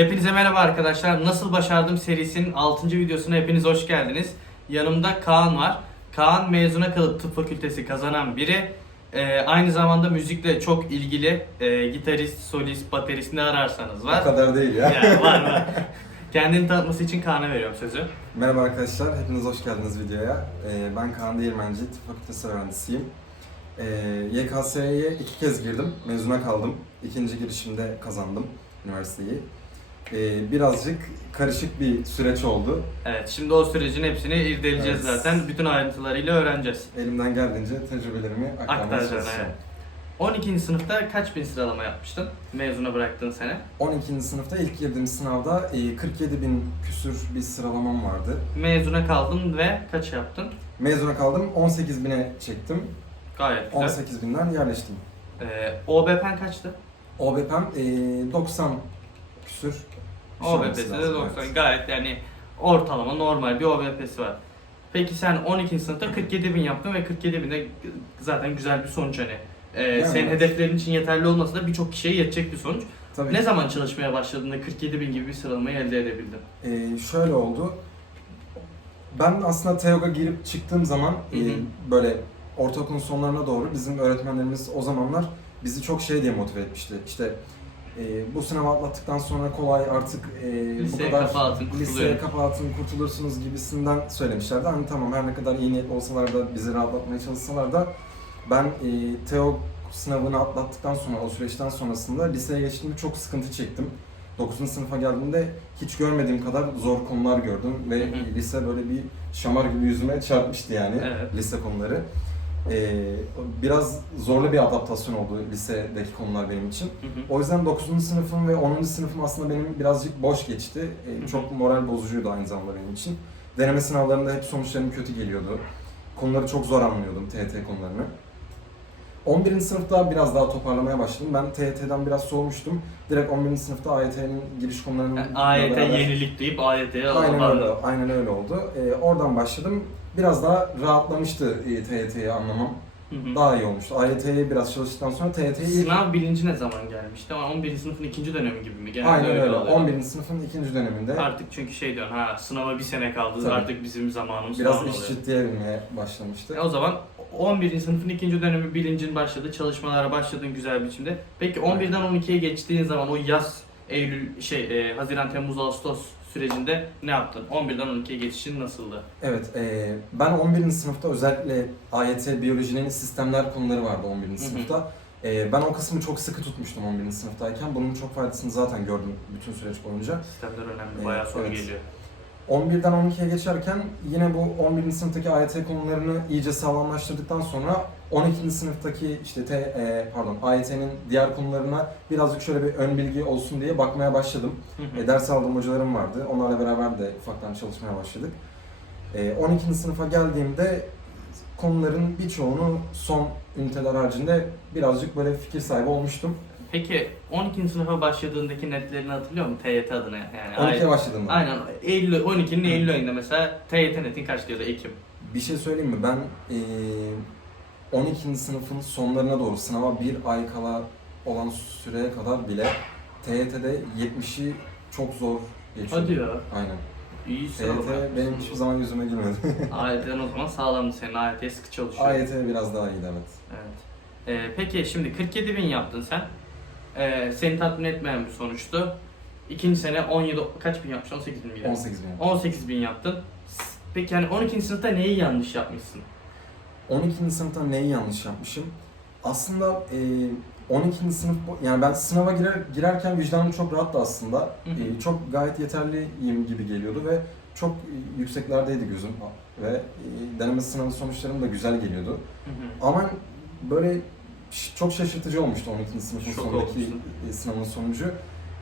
Hepinize merhaba arkadaşlar. Nasıl Başardım serisinin 6. videosuna hepiniz hoş geldiniz. Yanımda Kaan var. Kaan mezuna kalıp tıp fakültesi kazanan biri. Ee, aynı zamanda müzikle çok ilgili e, gitarist, solist, baterist ne ararsanız O var. kadar değil ya. Yani var var. Kendini tanıtması için Kaan'a veriyorum sözü. Merhaba arkadaşlar, hepiniz hoş geldiniz videoya. Ee, ben Kaan Değirmenci, tıp fakültesi öğrencisiyim. Ee, YKS'ye iki kez girdim, mezuna kaldım. İkinci girişimde kazandım üniversiteyi. Ee, birazcık karışık bir süreç oldu. Evet şimdi o sürecin hepsini irdeleyeceğiz Evet. zaten. Bütün ayrıntılarıyla öğreneceğiz. Elimden geldiğince tecrübelerimi aktarmaya çalışacağım. evet. 12. sınıfta kaç bin sıralama yapmıştın mezuna bıraktığın sene? 12. sınıfta ilk girdiğim sınavda e, 47 bin küsür bir sıralamam vardı. Mezuna kaldın ve kaç yaptın? Mezuna kaldım, 18 bine çektim. Gayet güzel. 18 binden yerleştim. Ee, OBP'n kaçtı? OBP'm e, 90 küsür. OBP'si de lazım, 90. evet. Gayet yani ortalama normal bir OBP'si var. Peki sen 12. sınıfta 47 bin yaptın ve 47 bin de zaten güzel bir sonuç hani. Ee, Yani senin evet. hedeflerin için yeterli olmasa da birçok kişiye yetecek bir sonuç. Tabii Ne zaman çalışmaya başladığında 47 bin gibi bir sıralamayı elde edebildin? Ee, şöyle oldu. Ben aslında TEOG'a girip çıktığım zaman Hı hı. e, böyle ortaokulun sonlarına doğru bizim öğretmenlerimiz o zamanlar bizi çok şey diye motive etmişti. İşte e, bu sınavı atlattıktan sonra kolay artık e, bu kadar kafa atın, liseye kafa atın kurtulursunuz gibisinden söylemişlerdi. Hani tamam her ne kadar iyi niyetli olsalar da bizi rahatlatmaya çalışsalar da ben e, TEOG sınavını atlattıktan sonra o süreçten sonrasında liseye geçtiğimde çok sıkıntı çektim. 9. sınıfa geldiğimde hiç görmediğim kadar zor konular gördüm ve Hı hı. lise böyle bir şamar gibi yüzüme çarpmıştı yani Evet. lise konuları. Ee, biraz zorlu bir adaptasyon oldu lisedeki konular benim için. Hı hı. O yüzden 9. sınıfım ve 10. sınıfım aslında benim birazcık boş geçti. Ee, Hı hı. çok moral bozucuydu aynı zamanda benim için. Deneme sınavlarında hep sonuçlarım kötü geliyordu. Konuları çok zor anlıyordum, TET konularını. 11. sınıfta biraz daha toparlamaya başladım. Ben TYT'den biraz soğumuştum. Direkt 11. sınıfta AYT'nin giriş konularının Yani AYT beraber- yenilik deyip AYT'ye Aynen öyle, aynen öyle oldu. Ee, oradan başladım. Biraz daha rahatlamıştı TYT'yi anlamam. Hı hı. Daha iyi olmuştu. AYT'ye biraz çalıştıktan sonra TYT'yi. Sınav bilinci ne zaman gelmişti? Ama 11. sınıfın ikinci dönemi gibi mi? Genelde Aynen öyle. oluyor. 11. sınıfın ikinci döneminde Artık çünkü şey diyorsun ha sınava bir sene kaldı Tabii. artık bizim zamanımız biraz falan iş oluyor. ciddiye binmeye başlamıştı. E o zaman 11. sınıfın ikinci dönemi bilincin başladı, çalışmalara başladın güzel biçimde. Peki 11'den 12'ye geçtiğin zaman o yaz, Eylül, şey, e, Haziran, Temmuz, Ağustos sürecinde ne yaptın? 11'den 12'ye geçişin nasıldı? Evet, e, ben 11. sınıfta özellikle AYT biyolojinin sistemler konuları vardı 11. hı. sınıfta. E, ben o kısmı çok sıkı tutmuştum 11. sınıftayken. Bunun çok faydasını zaten gördüm bütün süreç boyunca. Sistemler önemli, E, bayağı soru evet. geliyor. 11'den 12'ye geçerken yine bu 11. sınıftaki AYT konularını iyice sağlamlaştırdıktan sonra 12. sınıftaki işte T, e, pardon AYT'nin diğer konularına birazcık şöyle bir ön bilgi olsun diye bakmaya başladım. Hı hı. E, ders aldığım hocalarım vardı. Onlarla beraber de ufaktan çalışmaya başladık. E, 12. sınıfa geldiğimde konuların birçoğunu son üniteler haricinde birazcık böyle fikir sahibi olmuştum. Peki 12. sınıfa başladığındaki netlerini hatırlıyor musun? TYT adına yani. 12'ye başladım ben. Aynen. Eylül, 12'nin Eylül ayında mesela TYT netin kaç diyordu? Ekim. Bir şey söyleyeyim mi? Ben eee 12. sınıfın sonlarına doğru sınava bir ay kala olan süreye kadar bile TYT'de 70'i çok zor geçiyordu. Hadi ya. Aynen. İyi sıralama TYT benim hiçbir zaman yüzüme gülmedi. AYT'den o zaman sağlamdı senin. AYT'ye sıkı çalışıyor. AYT biraz daha iyiydi evet. Evet. Ee, peki şimdi 47 bin yaptın sen. Ee, seni tatmin etmeyen bir sonuçtu. İkinci sene 17, kaç bin yapmıştın? 18 bin miydi? 18 bin. 18 bin yaptın. Peki yani 12. sınıfta neyi yanlış yapmışsın? 12. sınıfta neyi yanlış yapmışım? Aslında eee 12. sınıf yani ben sınava girer, girerken vicdanım çok rahattı aslında. Hı hı. Eee, çok gayet yeterliyim gibi geliyordu ve çok e, yükseklerdeydi gözüm ve e, deneme sınavı sonuçlarım da güzel geliyordu. Hı hı. Ama böyle çok şaşırtıcı olmuştu 12. sınıfın Şok sonundaki olmuşsun. e, sınavın sonucu.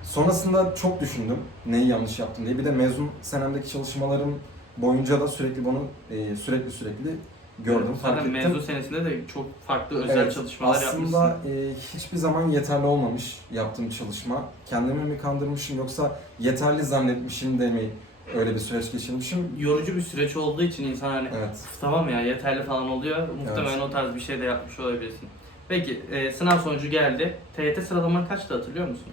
Sonrasında çok düşündüm neyi yanlış yaptım diye. Bir de mezun senemdeki çalışmalarım boyunca da sürekli bunu e, sürekli sürekli gördüm, fark Zaten ettim. mezun senesinde de çok farklı özel Evet, çalışmalar Aslında yapmışsın. e, hiçbir zaman yeterli olmamış yaptığım çalışma. Kendimi mi kandırmışım yoksa yeterli zannetmişim de mi öyle bir süreç geçirmişim? Yorucu bir süreç olduğu için insan hani Evet. "Üf, tamam ya yeterli falan oluyor. Muhtemelen o tarz bir şey de yapmış olabilirsin. Peki e, sınav sonucu geldi. TYT sıralaman kaçtı hatırlıyor musun?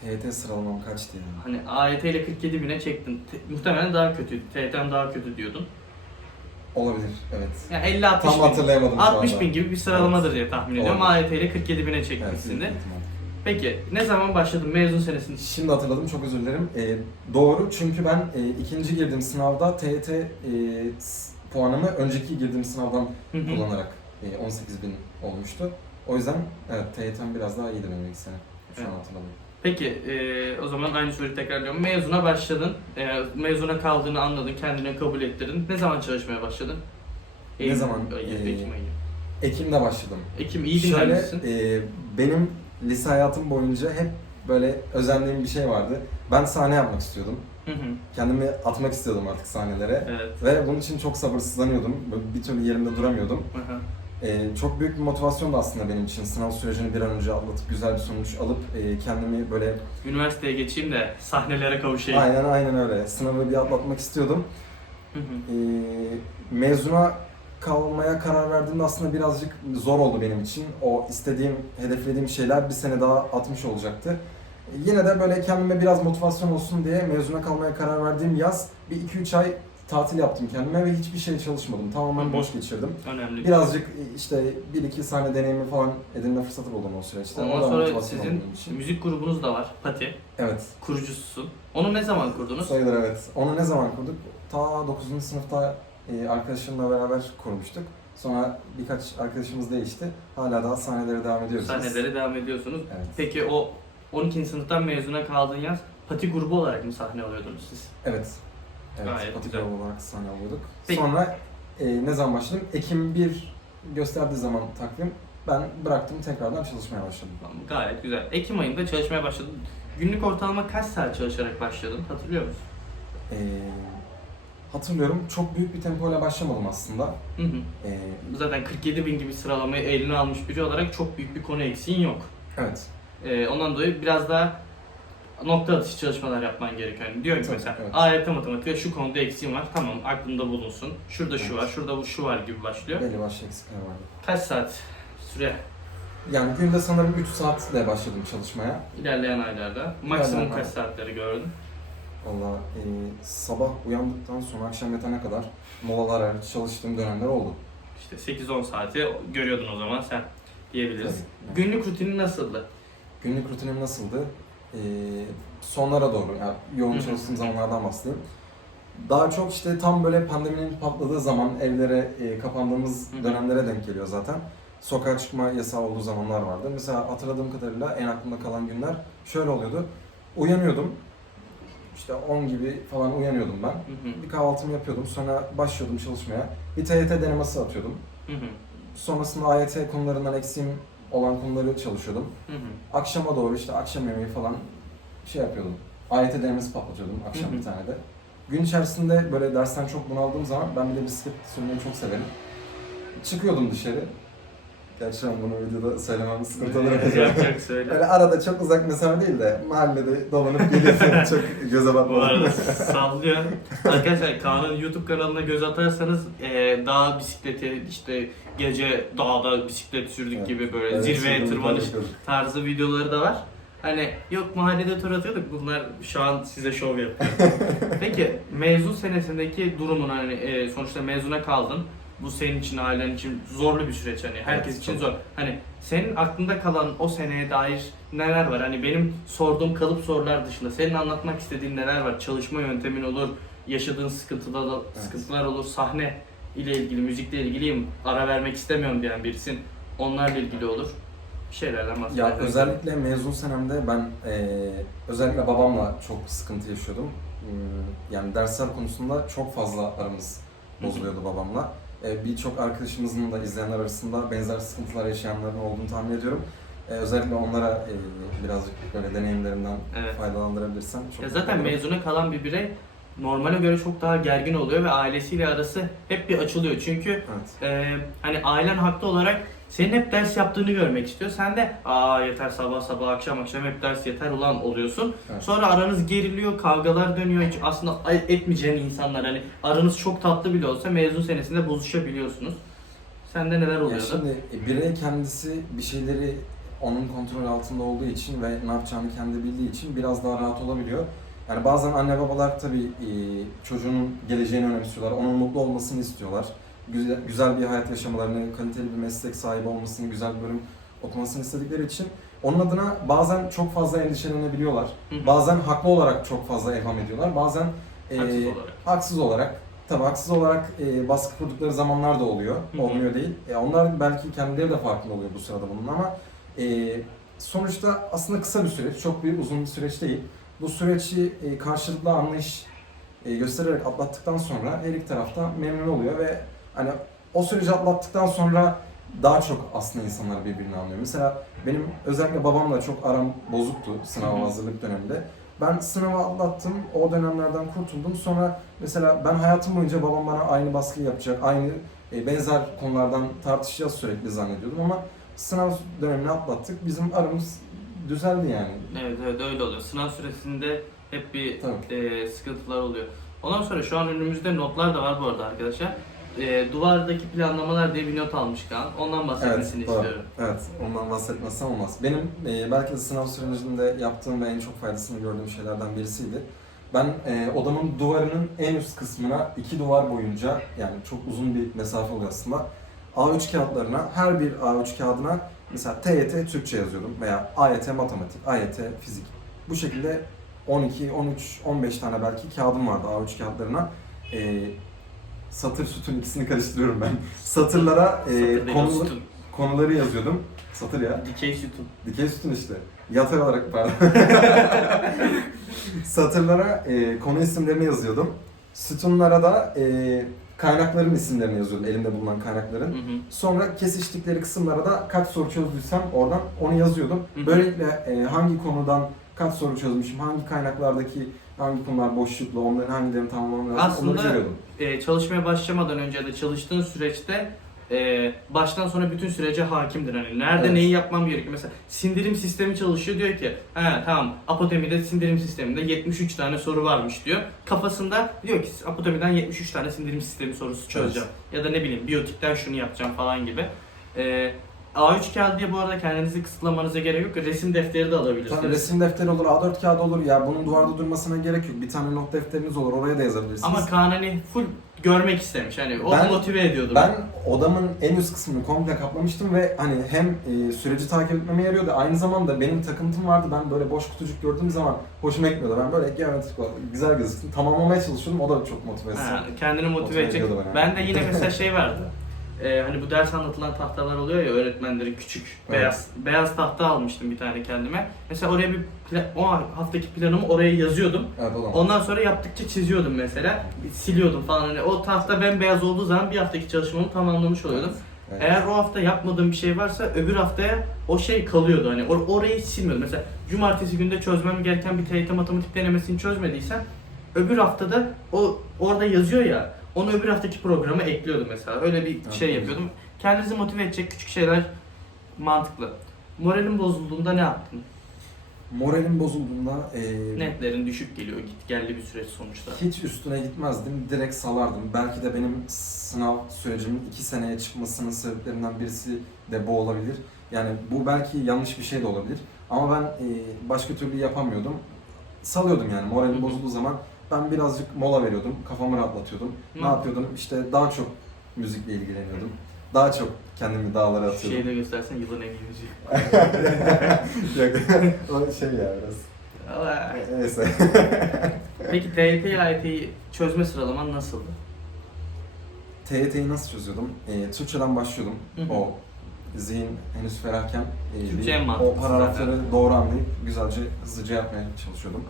TYT sıralamam kaçtı yani? Hani AYT ile 47 bine çektin. Te- muhtemelen daha kötü. TYT'm daha kötü diyordun. Olabilir, evet. Yani 50-60 Tam bin. hatırlayamadım şu 60 anda. bin gibi bir sıralamadır diye tahmin ediyorum. AYT ile 47 bine Evet, çekmişsin de. büyük ihtimal. Peki ne zaman başladın mezun senesinde? Şimdi hatırladım, çok özür dilerim. Ee, doğru çünkü ben e, ikinci girdiğim sınavda TYT e, s- puanımı önceki girdiğim sınavdan Hı hı. kullanarak e, 18 bin olmuştu. O yüzden evet TYT'm biraz daha iyiydi benim ilk sene. Şu Evet. an hatırladım. Peki e, o zaman aynı soruyu tekrarlıyorum. Mezuna başladın. E, mezuna kaldığını anladın. Kendine kabul ettirdin. Ne zaman çalışmaya başladın? Ne zaman? Ayı, E, Ekim ayı. Ekim'de başladım. Ekim iyi Şöyle dinlenmişsin. e, benim lise hayatım boyunca hep böyle özendiğim bir şey vardı. Ben sahne yapmak istiyordum. Hı hı. Kendimi atmak istiyordum artık sahnelere. Evet. Ve bunun için çok sabırsızlanıyordum. Böyle bir türlü yerimde duramıyordum. Hı hı. Ee, çok büyük bir motivasyon da aslında benim için. Sınav sürecini bir an önce atlatıp güzel bir sonuç alıp e, kendimi böyle Üniversiteye geçeyim de sahnelere kavuşayım. aynen aynen öyle sınavı bir atlatmak istiyordum. Hı hı. Ee, mezuna kalmaya karar verdiğimde aslında birazcık zor oldu benim için. O istediğim, hedeflediğim şeyler bir sene daha atmış olacaktı. Yine de böyle kendime biraz motivasyon olsun diye mezuna kalmaya karar verdiğim yaz bir 2-3 ay tatil yaptım kendime ve hiçbir şey çalışmadım. Tamamen boş geçirdim. Önemli. Birazcık işte bir iki sahne deneyimi falan edinme fırsatı buldum o süreçte. Ondan sonra sizin müzik grubunuz da var. Pati. Evet, Kurucususun. Onu ne zaman kurdunuz? sayılır evet. Onu ne zaman kurduk? Ta 9. sınıfta e, arkadaşımla beraber kurmuştuk. Sonra birkaç arkadaşımız değişti. Hala daha sahnelere devam ediyoruz. Sahnelere devam ediyorsunuz. Evet. Peki o 12. sınıftan mezuna kaldığın yaz Pati grubu olarak mı sahne alıyordunuz siz? Evet. Evet, Gayet patika güzel. olarak sahne alıyorduk. Peki. Sonra e, ne zaman başladım? Ekim 1 gösterdiği zaman takvim ben bıraktım tekrardan çalışmaya başladım. Gayet güzel. Ekim ayında çalışmaya başladın. Günlük ortalama kaç saat çalışarak başladın? Hatırlıyor musun? E, hatırlıyorum çok büyük bir tempoyla başlamadım aslında. Hı hı. E, Zaten 47 bin gibi sıralamayı eline almış biri olarak çok büyük bir konu eksiğin yok. evet. Ee, ondan dolayı biraz daha nokta atışı çalışmalar yapman gerekiyor. Yani diyor ki Tabii, mesela evet. AYT matematikte şu konuda eksiğim var. Tamam aklında bulunsun. Şurada şu Evet. var, şurada bu şu var gibi başlıyor. Belli başlı eksikler vardı. Kaç saat süre Yani günde sanırım 3 saatle başladım çalışmaya. ilerleyen aylarda? Maksimum kaç saatleri gördün? Valla e, sabah uyandıktan sonra akşam yatana kadar molalar hariç çalıştığım dönemler oldu. İşte 8-10 saati görüyordun o zaman sen diyebiliriz. Tabii. Günlük rutinin nasıldı? Günlük rutinim nasıldı? E, sonlara doğru, yani yoğun çalıştığım zamanlardan bahsedeyim. Daha çok işte tam böyle pandeminin patladığı zaman evlere e, kapandığımız dönemlere denk geliyor zaten. Sokağa çıkma yasağı olduğu zamanlar vardı. Mesela hatırladığım kadarıyla en aklımda kalan günler şöyle oluyordu. Uyanıyordum. İşte 10 gibi falan uyanıyordum ben. Bir kahvaltımı yapıyordum. Sonra başlıyordum çalışmaya. Bir TYT denemesi atıyordum. Sonrasında AYT konularından eksiğim olan konuları çalışıyordum. Hı hı. Akşama doğru işte akşam yemeği falan şey yapıyordum. AYT denemesi patlatıyordum akşam Hı hı. bir tane de. Gün içerisinde böyle dersten çok bunaldığım zaman ben bir de bisiklet sürmeyi çok severim. Çıkıyordum dışarı. Gerçi ben bunu videoda söylemem sıkıntı olur. Yapacak söyle. Böyle arada çok uzak mesafe değil de mahallede dolanıp geliyordum çok göze Bu batmadan. arada sallıyor. Arkadaşlar Kaan'ın YouTube kanalına göz atarsanız e, dağ bisikleti işte gece dağda bisiklet sürdük Evet. gibi böyle Evet, zirveye sürdüm, tırmanış tarzı videoları da var. Hani yok mahallede tur atıyorduk bunlar şu an size şov yapıyor. Peki mezun senesindeki durumun hani e, sonuçta mezuna kaldın. Bu senin için, ailen için zorlu bir süreç hani herkes Evet, için çok. zor. Hani senin aklında kalan o seneye dair neler var? Hani benim sorduğum kalıp sorular dışında senin anlatmak istediğin neler var? Çalışma yöntemin olur, yaşadığın sıkıntılar, Evet. sıkıntılar olur, sahne ile ilgili, müzikle ilgiliyim, ara vermek istemiyorum diyen birisin. Onlarla ilgili olur. Şeylerden bahsedersen. Ya özellikle mezun senemde ben eee, özellikle babamla çok sıkıntı yaşıyordum. Hmm, Yani dersler konusunda çok fazla aramız bozuluyordu babamla. Eee, Birçok arkadaşımızın da izleyenler arasında benzer sıkıntılar yaşayanların olduğunu tahmin ediyorum. Eee, özellikle onlara eee, birazcık böyle deneyimlerimden Evet. faydalandırabilirsem çok Ya mutlu zaten olurum. mezuna kalan bir birey normale göre çok daha gergin oluyor ve ailesiyle arası hep bir açılıyor. Çünkü Evet. e, hani ailen haklı olarak senin hep ders yaptığını görmek istiyor. Sen de aa yeter sabah sabah akşam akşam hep ders yeter ulan oluyorsun. Evet. Sonra aranız geriliyor, kavgalar dönüyor. Hiç aslında etmeyeceğin insanlar hani aranız çok tatlı bile olsa mezun senesinde bozuşabiliyorsunuz. Sende neler Ya oluyordu? şimdi e, birey kendisi bir şeyleri onun kontrol altında olduğu için ve ne yapacağını kendi bildiği için biraz daha rahat olabiliyor. Yani bazen anne babalar tabii e, çocuğunun geleceğini önemsiyorlar, onun mutlu olmasını istiyorlar. Güzel, güzel bir hayat yaşamalarını, kaliteli bir meslek sahibi olmasını, güzel bir bölüm okumasını istedikleri için onun adına bazen çok fazla endişelenebiliyorlar. Hı hı. Bazen haklı olarak çok fazla evham ediyorlar. Bazen e, Haksız olarak. haksız olarak tabii haksız olarak e, baskı kurdukları zamanlar da oluyor. Hı hı. Olmuyor değil. E, onlar belki kendileri de farkında oluyor bu sırada bunun ama e, sonuçta aslında kısa bir süreç. Çok bir uzun bir süreç değil. Bu süreci e, karşılıklı anlayış e, göstererek atlattıktan sonra her iki tarafta memnun oluyor ve hani o süreci atlattıktan sonra daha çok aslında insanlar birbirini anlıyor. Mesela benim özellikle babamla çok aram bozuktu hı. hazırlık döneminde. Ben sınavı atlattım, o dönemlerden kurtuldum. Sonra mesela ben hayatım boyunca babam bana aynı baskıyı yapacak, aynı e, benzer konulardan tartışacağız sürekli zannediyordum ama sınav dönemini atlattık. Bizim aramız düzeldi yani. Evet evet öyle oluyor. Sınav süresinde hep bir Tabii. e, sıkıntılar oluyor. Ondan sonra şu an önümüzde notlar da var bu arada arkadaşlar. E, duvardaki planlamalar diye bir not almış Kaan. Ondan bahsetmesini doğru. istiyorum. Evet, ondan bahsetmezsem olmaz. Benim e, belki de sınav sürecinde yaptığım ve en çok faydasını gördüğüm şeylerden birisiydi. Ben e, odamın duvarının en üst kısmına iki duvar boyunca, yani çok uzun bir mesafe oluyor aslında, A3 kağıtlarına, her bir A3 kağıdına mesela TYT Türkçe yazıyordum veya AYT Matematik, AYT Fizik. Bu şekilde 12, 13, 15 tane belki kağıdım vardı A3 kağıtlarına. E, satır sütun ikisini karıştırıyorum ben. Satırlara e, değil, o konulu- sütun. konuları yazıyordum. Satır ya. Dikey sütun. Dikey sütun işte. Yatay olarak pardon. Satırlara e, konu isimlerini yazıyordum. Sütunlara da e, kaynakların isimlerini yazıyordum. Elimde bulunan kaynakların. Hı hı. Sonra kesiştikleri kısımlara da kaç soru çözdüysem oradan onu yazıyordum. Hı hı. Böylelikle e, hangi konudan kaç soru çözmüşüm, hangi kaynaklardaki hangi konular boşluklu, onların hangilerini tamamlamam lazım Aslında- görüyordum. E, çalışmaya başlamadan önce de çalıştığın süreçte e, baştan sona bütün sürece hakimdir. Hani nerede Evet. neyi yapmam gerekiyor. Mesela sindirim sistemi çalışıyor diyor ki ha tamam apotemide sindirim sisteminde 73 tane soru varmış diyor. Kafasında diyor ki apotemiden 73 tane sindirim sistemi sorusu çözeceğim. Ya da ne bileyim biyotikten şunu yapacağım falan gibi. E, A3 kağıdı diye bu arada kendinizi kısıtlamanıza gerek yok. Resim defteri de alabilirsiniz. Tabii resim defteri olur, A4 kağıdı olur ya bunun duvarda durmasına gerek yok. Bir tane not defteriniz olur, oraya da yazabilirsiniz. Ama Kaan hani full görmek istemiş. Hani o Ben- motive ediyordu. Ben odamın en üst kısmını komple kaplamıştım ve hani hem e, süreci takip etmeme yarıyordu aynı zamanda benim takıntım vardı. Ben böyle boş kutucuk gördüğüm zaman hoşuma gitmiyordu. Ben böyle geometrik olarak güzel gözüksün. Tamamlamaya çalışıyordum. O da çok motivasyon. Ha, kendini motive Motive edecek. ediyordu beni. Ben de yine mesela şey vardı. Ee, hani bu ders anlatılan tahtalar oluyor ya öğretmenlerin küçük Evet. beyaz beyaz tahta almıştım bir tane kendime. Mesela oraya bir o haftaki planımı oraya yazıyordum. Evet o da Ondan sonra yaptıkça çiziyordum mesela. Siliyordum falan hani o tahta bembeyaz olduğu zaman bir haftaki çalışmamı tamamlamış oluyordum. Evet. Eğer o hafta yapmadığım bir şey varsa öbür haftaya o şey kalıyordu hani or- orayı silmiyordum. Mesela cumartesi günde çözmem gereken bir TYT matematik denemesini çözmediysen öbür haftada o orada yazıyor ya onu öbür haftaki programa ekliyordum mesela. Öyle bir şey yapıyordum. Kendinizi motive edecek küçük şeyler mantıklı. Moralin bozulduğunda ne yaptın? Moralim bozulduğunda e, Netlerin düşük geliyor git geldi bir süreç sonuçta. hiç üstüne gitmezdim. Direkt salardım. Belki de benim sınav sürecimin iki seneye çıkmasının sebeplerinden birisi de bu olabilir. Yani bu belki yanlış bir şey de olabilir. Ama ben e, başka türlü yapamıyordum. Salıyordum yani Hı moralim bozulduğu zaman ben birazcık mola veriyordum. Kafamı rahatlatıyordum. Hı. Ne yapıyordum? İşte daha çok müzikle ilgileniyordum. Daha çok kendimi dağlara Şu şeyi atıyordum. de göstersen yılın en iyi müziği. Yok, o şey ya biraz. Allah. Neyse. Peki TYT AYT'yi çözme sıralaman nasıldı? TYT'yi nasıl çözüyordum? Ee, Türkçeden başlıyordum. Hı hı. O zihin henüz ferahken e, Türkçe en o mantıklısı paragrafları zaten. doğru anlayıp güzelce hızlıca yapmaya çalışıyordum.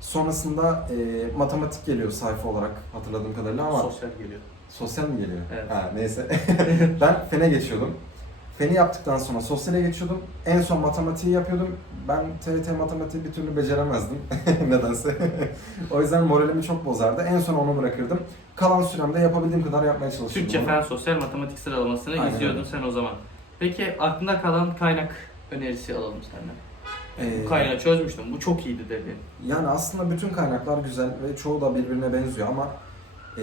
Sonrasında e, matematik geliyor sayfa olarak hatırladığım kadarıyla ama Sosyal geliyor. sosyal mi geliyor? Evet. Ha, neyse. ben fene geçiyordum. Feni yaptıktan sonra sosyale geçiyordum. En son matematiği yapıyordum. Ben TRT matematiği bir türlü beceremezdim nedense. o yüzden moralimi çok bozardı. En son onu bırakırdım. Kalan süremde yapabildiğim kadar yapmaya çalışıyordum. Türkçe, onu. fen, sosyal, matematik sıralamasını Aynen izliyordun öyle. sen o zaman. Peki aklında kalan kaynak önerisi alalım senden. Ee, Bu kaynağı çözmüştüm, bu çok iyiydi dedi. Yani aslında bütün kaynaklar güzel ve çoğu da birbirine benziyor ama e,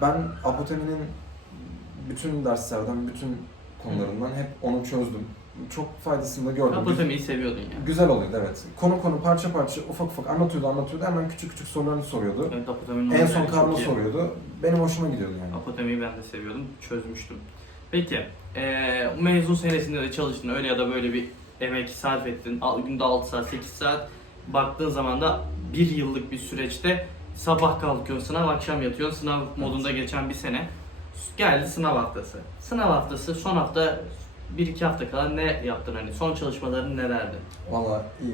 ben Apoteminin bütün derslerden, bütün konularından hep onu çözdüm. çok faydasını da gördüm. Apotemiyi seviyordun yani. Güzel oluyordu evet. Konu konu parça parça ufak ufak anlatıyordu anlatıyordu hemen küçük küçük sorularını soruyordu. Evet, apoteminin En son olayları karma iyi. soruyordu. Benim hoşuma gidiyordu yani. Apotemiyi ben de seviyordum, çözmüştüm. Peki, eee mezun senesinde de çalıştın, öyle ya da böyle bir emek sarf ettin. Al- Günde 6 saat, 8 saat. Baktığın zaman da bir yıllık bir süreçte sabah kalkıyorsun, sınav akşam yatıyorsun, sınav modunda geçen bir sene. Geldi sınav haftası. Sınav haftası, son hafta, bir iki hafta kala ne yaptın hani? Son çalışmaların nelerdi? Valla e,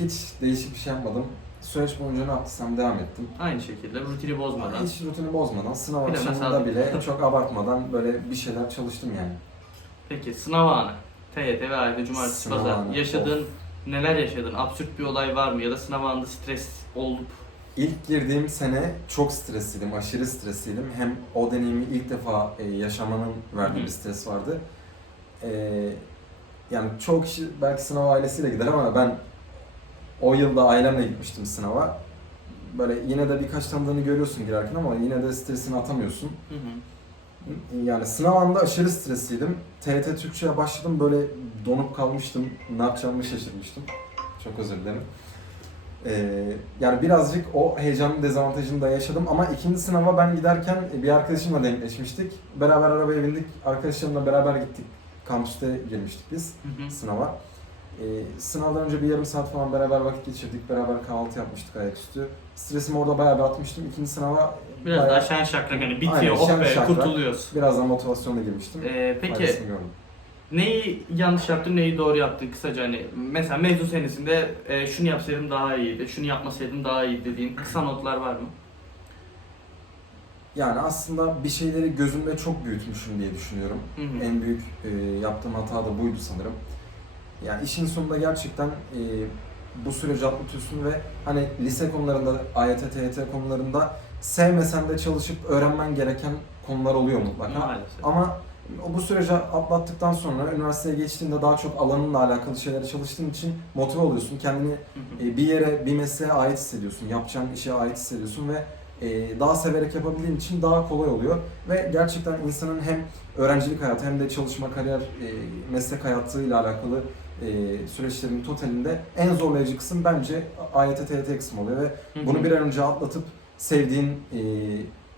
hiç değişik bir şey yapmadım. Süreç boyunca ne yaptıysam devam ettim. Aynı şekilde rutini bozmadan. Hiç rutini bozmadan, sınav Bir de akşamında bile çok abartmadan böyle bir şeyler çalıştım yani. Peki sınav anı. TYT ve ayda cumartesi Sınav pazar. anı, Yaşadığın neler yaşadın? Absürt bir olay var mı? Ya da sınav anında stres olup İlk girdiğim sene çok stresliydim, aşırı stresliydim. Hem o deneyimi ilk defa e, yaşamanın verdiği hı. bir stres vardı. E, yani çoğu kişi belki sınav ailesiyle gider ama ben o yılda ailemle gitmiştim sınava. Böyle yine de birkaç tanıdığını görüyorsun girerken ama yine de stresini atamıyorsun. Hı hı. Yani sınav anında aşırı stresliydim. TYT Türkçe'ye başladım böyle donup kalmıştım. Ne yapacağımı şaşırmıştım. Çok özür dilerim. Ee, yani birazcık o heyecanın dezavantajını da yaşadım ama ikinci sınava ben giderken bir arkadaşımla denkleşmiştik. Beraber arabaya bindik. Arkadaşlarımla beraber gittik. Kampüste girmiştik biz Hı hı. sınava. Ee, sınavdan önce bir yarım saat falan beraber vakit geçirdik. Beraber kahvaltı yapmıştık ayaküstü. Stresimi orada bayağı bir atmıştım. İkinci sınava Biraz bayağı- daha şen şakrak hani bitiyor, Aynen, oh şen be şakrak. kurtuluyoruz. Biraz daha motivasyonla girmiştim. Ee, peki Faydasını gördüm. neyi yanlış yaptın, neyi doğru yaptın kısaca hani mesela mezun senesinde e, şunu yapsaydım daha iyiydi, şunu yapmasaydım daha iyi dediğin kısa notlar var mı? Yani aslında bir şeyleri gözümde çok büyütmüşüm diye düşünüyorum. Hı hı. En büyük e, yaptığım hata da buydu sanırım. Yani işin sonunda gerçekten e, bu süreci atlatıyorsun ve hani lise konularında, AYT, TYT konularında sevmesen de çalışıp öğrenmen gereken konular oluyor mutlaka. Maalesef. Ama o bu süreci atlattıktan sonra üniversiteye geçtiğinde daha çok alanınla alakalı şeylere çalıştığın için motive oluyorsun. Kendini e, bir yere, bir mesleğe ait hissediyorsun. Yapacağın işe ait hissediyorsun ve e, daha severek yapabildiğin için daha kolay oluyor. Ve gerçekten insanın hem öğrencilik hayatı hem de çalışma, kariyer, e, meslek hayatıyla alakalı e, süreçlerin totalinde en zorlayıcı kısım bence AYT, TYT kısmı oluyor ve Hı hı. bunu bir an önce atlatıp sevdiğin, e,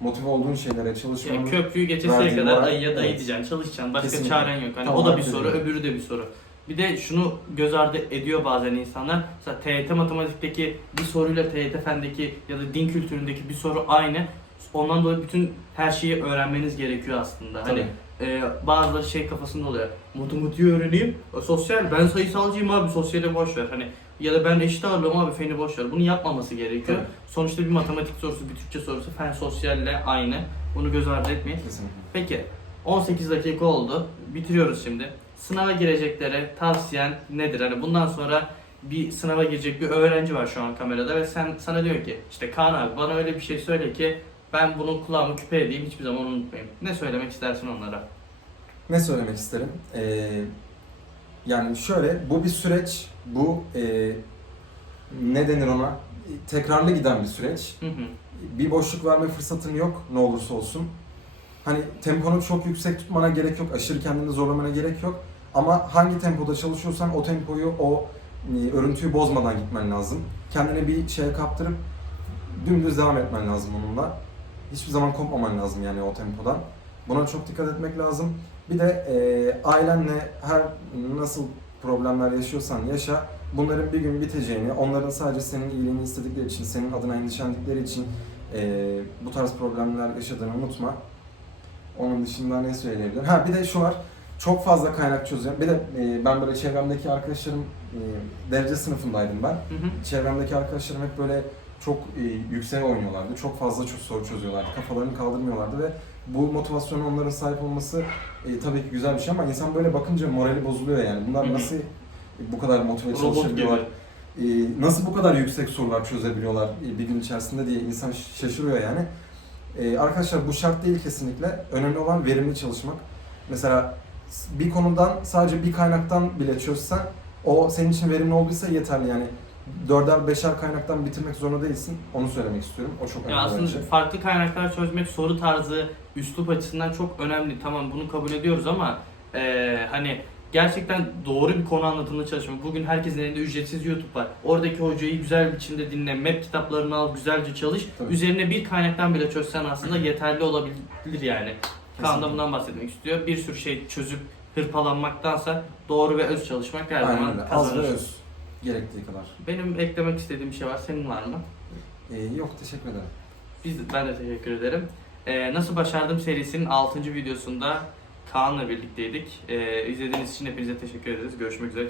motive olduğun şeylere çalışmanın... Yani köprüyü geçesiye verdiği kadar moral, ayıya dayı evet. diyeceksin, çalışacaksın. Başka Kesinlikle. çaren yok. Hani o da bir soru, öbürü de bir soru. Bir de şunu göz ardı ediyor bazen insanlar. Mesela TYT matematikteki bir soruyla TYT fendeki ya da din kültüründeki bir soru aynı. Ondan dolayı bütün her şeyi öğrenmeniz gerekiyor aslında. Hani e, bazıları şey kafasında oluyor. Matematiği öğreneyim. e, Sosyal ben sayısalcıyım abi sosyali boş ver. Hani ya da ben eşit ağırlıyorum abi feni boş ver. Bunu yapmaması gerekiyor. Tabii. Sonuçta bir matematik sorusu, bir Türkçe sorusu fen sosyalle aynı. Bunu göz ardı etmeyin. Kesinlikle. Peki 18 dakika oldu. Bitiriyoruz şimdi. Sınava gireceklere tavsiyen nedir? Hani bundan sonra bir sınava girecek bir öğrenci var şu an kamerada ve sen sana diyor ki işte Kaan abi bana öyle bir şey söyle ki ben bunu kulağımı küpe edeyim hiçbir zaman unutmayayım. Ne söylemek istersin onlara? Ne söylemek isterim? Ee, yani şöyle, bu bir süreç, bu e, ne denir ona? Tekrarlı giden bir süreç. Hı hı. Bir boşluk verme fırsatın yok ne olursa olsun. Hani temponu çok yüksek tutmana gerek yok, aşırı kendini zorlamana gerek yok. Ama hangi tempoda çalışıyorsan o tempoyu, o e, örüntüyü bozmadan gitmen lazım. Kendini bir şeye kaptırıp dümdüz devam etmen lazım onunla. Hiçbir zaman kopmaman lazım yani o tempodan. Buna çok dikkat etmek lazım. Bir de e, ailenle her nasıl problemler yaşıyorsan yaşa, bunların bir gün biteceğini, onların sadece senin iyiliğini istedikleri için, senin adına endişelendikleri için e, bu tarz problemler yaşadığını unutma. Onun dışında ne söyleyebilirim? Ha bir de şu var, çok fazla kaynak çözüyorum. Bir de e, ben böyle çevremdeki arkadaşlarım, e, derece sınıfındaydım ben. Hı hı. Çevremdeki arkadaşlarım hep böyle çok e, yüksek oynuyorlardı. Çok fazla çok soru çözüyorlardı. Kafalarını kaldırmıyorlardı ve bu motivasyona onların sahip olması e, tabii ki güzel bir şey ama insan böyle bakınca morali bozuluyor yani. Bunlar nasıl bu kadar motive çalışabiliyorlar? E, nasıl bu kadar yüksek sorular çözebiliyorlar e, bir gün içerisinde diye insan şaşırıyor yani. E, arkadaşlar bu şart değil kesinlikle. Önemli olan verimli çalışmak. Mesela bir konudan sadece bir kaynaktan bile çözsen o senin için verimli olduysa yeterli yani. Dörder beşer kaynaktan bitirmek zorunda değilsin. Onu söylemek istiyorum. O çok önemli Ya aslında bence. farklı kaynaklar çözmek soru tarzı, üslup açısından çok önemli. Tamam bunu kabul ediyoruz ama eee, hani gerçekten doğru bir konu anlatımına çalışmak. Bugün herkesin elinde ücretsiz YouTube var. Oradaki hocayı güzel bir biçimde dinle, map kitaplarını al, güzelce çalış. Tabii. Üzerine bir kaynaktan bile çözsen aslında yeterli olabilir yani. Kaan da bundan bahsetmek istiyor. Bir sürü şey çözüp hırpalanmaktansa doğru ve öz çalışmak her Aynen zaman. Az kazanır. ve öz. Gerektiği kadar. Benim eklemek istediğim bir şey var. Senin var mı? Ee, yok teşekkür ederim. Biz, ben de teşekkür ederim. Ee, Nasıl Başardım serisinin 6. videosunda Kaan'la birlikteydik. Ee, izlediğiniz için hepinize teşekkür ederiz. Görüşmek üzere.